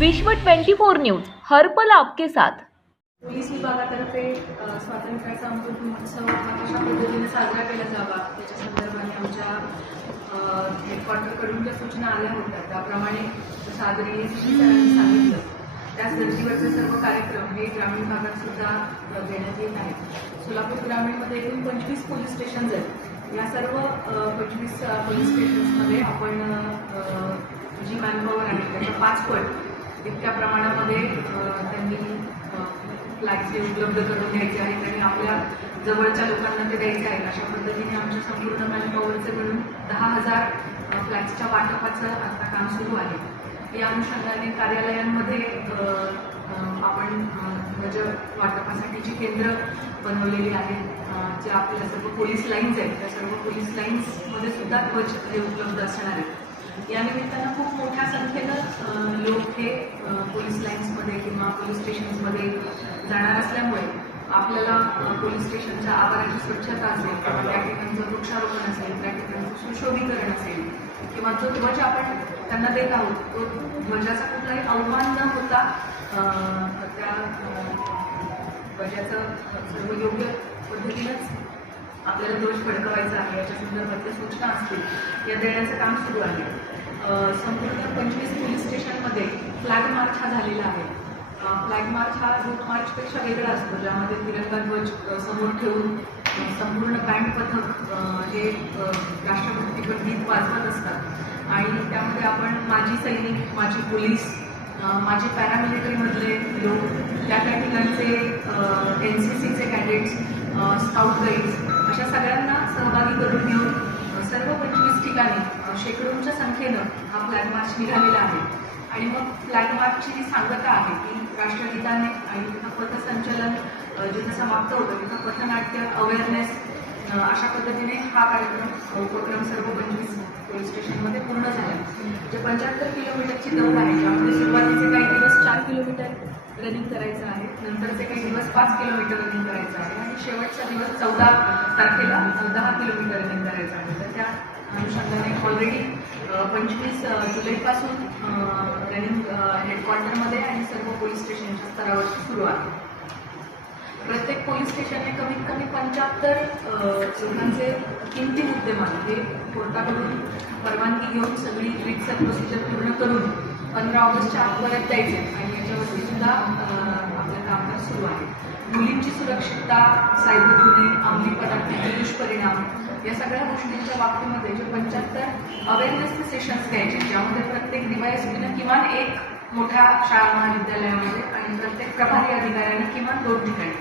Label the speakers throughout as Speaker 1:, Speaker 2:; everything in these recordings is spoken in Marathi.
Speaker 1: विश्व 24 न्यूज हर्पल आपके साथ.
Speaker 2: पोलीस विभागातर्फे स्वातंत्र्याचा अमृत महोत्सव हा कशा पद्धतीने साजरा केला जावा? त्याच्या संदर्भाने आमच्या अ, हेडक्वार्टरकडून ज्या सूचना आल्या होत्या त्याप्रमाणे साजरी सरांनी सांगितलं. त्याच धर्तीवरचे सर्व कार्यक्रम हे ग्रामीण भागात सुद्धा अ, घेण्यात येत आहेत. सोलापूर ग्रामीणमध्ये एकूण पंचवीस पोलीस स्टेशन्स आहेत. या सर्व पंचवीस पोलीस स्टेशन्समध्ये आपण जी मॅनपॉवर आहे त्याच्या पाचपट इतक्या प्रमाणामध्ये त्यांनी फ्लॅट्स उपलब्ध करून द्यायचे आहेत आणि आपल्या जवळच्या लोकांना ते द्यायचे आहेत. अशा पद्धतीने आमच्या संपूर्ण मॅनपॉवरचे मिळून दहा हजार फ्लॅग्सच्या वाटपाचं आता काम सुरू आहे. या अनुषंगाने कार्यालयांमध्ये आपण ध्वज वाटपासाठीची केंद्र बनवलेली आहेत जे आपल्या सर्व पोलीस लाईन्स आहेत त्या सर्व पोलीस लाईन्समध्ये सुद्धा ध्वज हे उपलब्ध असणार आहेत. या निमित्तानं खूप मोठ्या संख्येनं लोक हे पोलीस लाईन्समध्ये किंवा पोलीस स्टेशन्समध्ये जाणार असल्यामुळे आपल्याला पोलीस स्टेशनच्या आवाराची स्वच्छता असेल किंवा त्या ठिकाणचं वृक्षारोपण असेल त्या ठिकाणचं सुशोभीकरण असेल किंवा जो ध्वज आपण त्यांना देत आहोत तो ध्वजाचा कुठलाही अवमान न होता त्या ध्वजाचं सर्व योग्य पद्धतीनंच आपल्याला दोष फडकवायचा आहे याच्या संदर्भातल्या सूचना असतील या देण्याचं काम सुरू आहे. संपूर्ण पंचवीस पोलीस स्टेशनमध्ये फ्लॅग मार्च हा झालेला आहे. फ्लॅग मार्च हा रूट मार्चपेक्षा वेगळा असतो ज्यामध्ये तिरंगा ध्वज समोर ठेवून संपूर्ण बँड पथक हे राष्ट्रभक्तीपर गीत वाजवत असतात. आणि त्यामध्ये आपण माजी सैनिक माजी पोलीस माझे माजी पॅरामिलिटरीमधले लोक त्या त्या ठिकाणचे एन सी सीचे कॅडेट्स स्काउट गाईड्स अशा सगळ्यांना सहभागी करून घेऊन सर्व पंचवीस ठिकाणी शेकडोंच्या संख्येनं हा फ्लॅग मार्च निघालेला आहे. आणि मग फ्लॅग मार्चची जी सांगता आहे ती राष्ट्रगीताने आणि तिथं पथसंचलन जिथं समाप्त होतं तिथं पथनाट्य अवेअरनेस अशा पद्धतीने हा कार्यक्रम उपक्रम सर्व पंचवीस पोलीस स्टेशनमध्ये पूर्ण झाला. जे पंच्याहत्तर किलोमीटरची दौड आहे ज्यामध्ये सुरुवातीचे काही दिवस चार किलोमीटर रनिंग करायचं आहे नंतरचे काही दिवस पाच किलोमीटर रनिंग करायचं आहे आणि शेवटचा दिवस चौदा तारखेला दहा किलोमीटर रनिंग करायचं आहे. तर त्या अनुषंगाने ऑलरेडी पंचवीस जुलैपासून रनिंग हेडक्वार्टरमध्ये आणि सर्व पोलीस स्टेशनच्या स्तरावर सुरू आहे. प्रत्येक पोलीस स्टेशनने कमीत कमी पंच्याहत्तर लोकांचे किमती मुद्दे मानले कोर्टाकडून परवानगी घेऊन सगळी रिक्सर प्रोसिजर पूर्ण करून पंधरा ऑगस्टच्या आतपर्यंत द्यायचे आणि याच्यावरती सुद्धा आपलं कामकाज सुरू आहे. मुलींची सुरक्षितता सायबर गुन्हे अंमली पदार्थांचे दुष्परिणाम या सगळ्या गोष्टींच्या बाबतीमध्ये जे पंच्याहत्तर अवेअरनेसचे सेशन्स घ्यायचे ज्यामध्ये प्रत्येक डीवायएसपीनं किमान एक मोठ्या शाळा महाविद्यालयामध्ये आणि प्रत्येक प्रभारी अधिकाऱ्याने किमान दोन ठिकाणी.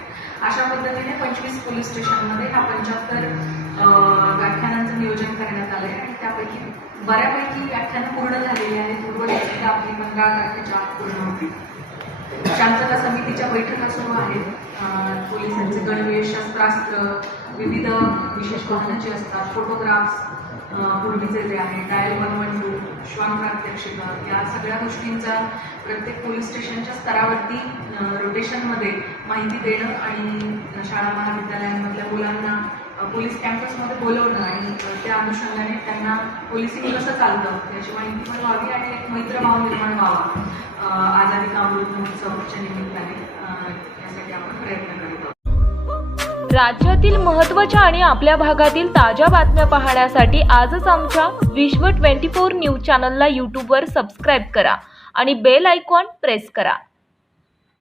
Speaker 2: अशा पद्धतीने पंचवीस पोलीस स्टेशनमध्ये ह्या पंचायत त्यापैकी बऱ्यापैकी व्याख्यानं पूर्ण झालेली आहेत उर्वरित सुद्धा आपली पंधरा तारखेच्या आत पूर्ण होती. शांतता समितीच्या बैठका सुरू आहेत पोलिसांचे गणवेश शस्त्रास्त्र विविध विशेष वाहनं जी असतात. फोटोग्राफ्स पूर्वीचे जे आहे डायल वन वन टू श्वान प्रात्यक्षिका या सगळ्या गोष्टींचा प्रत्येक पोलीस स्टेशनच्या स्तरावरती रोटेशनमध्ये माहिती देणं आणि शाळा महाविद्यालयांमधल्या मुलांना पोलीस कॅम्पसमध्ये बोलवणं आणि त्या अनुषंगाने त्यांना पोलिसिंग कसं चालतं याची माहिती पण व्हावी आणि एक मैत्रभाव निर्माण व्हावा अं, आझादी का अमृत महोत्सवाच्या निमित्ताने यासाठी आपण प्रयत्न करीत आहोत.
Speaker 1: राज्यातील महत्त्वाच्या आणि आपल्या भागातील ताज्या बातम्या पाहण्यासाठी आजच आमच्या विश्व 24 न्यूज चॅनलला यूट्यूबवर सबस्क्राईब करा आणि बेल आयकॉन प्रेस करा.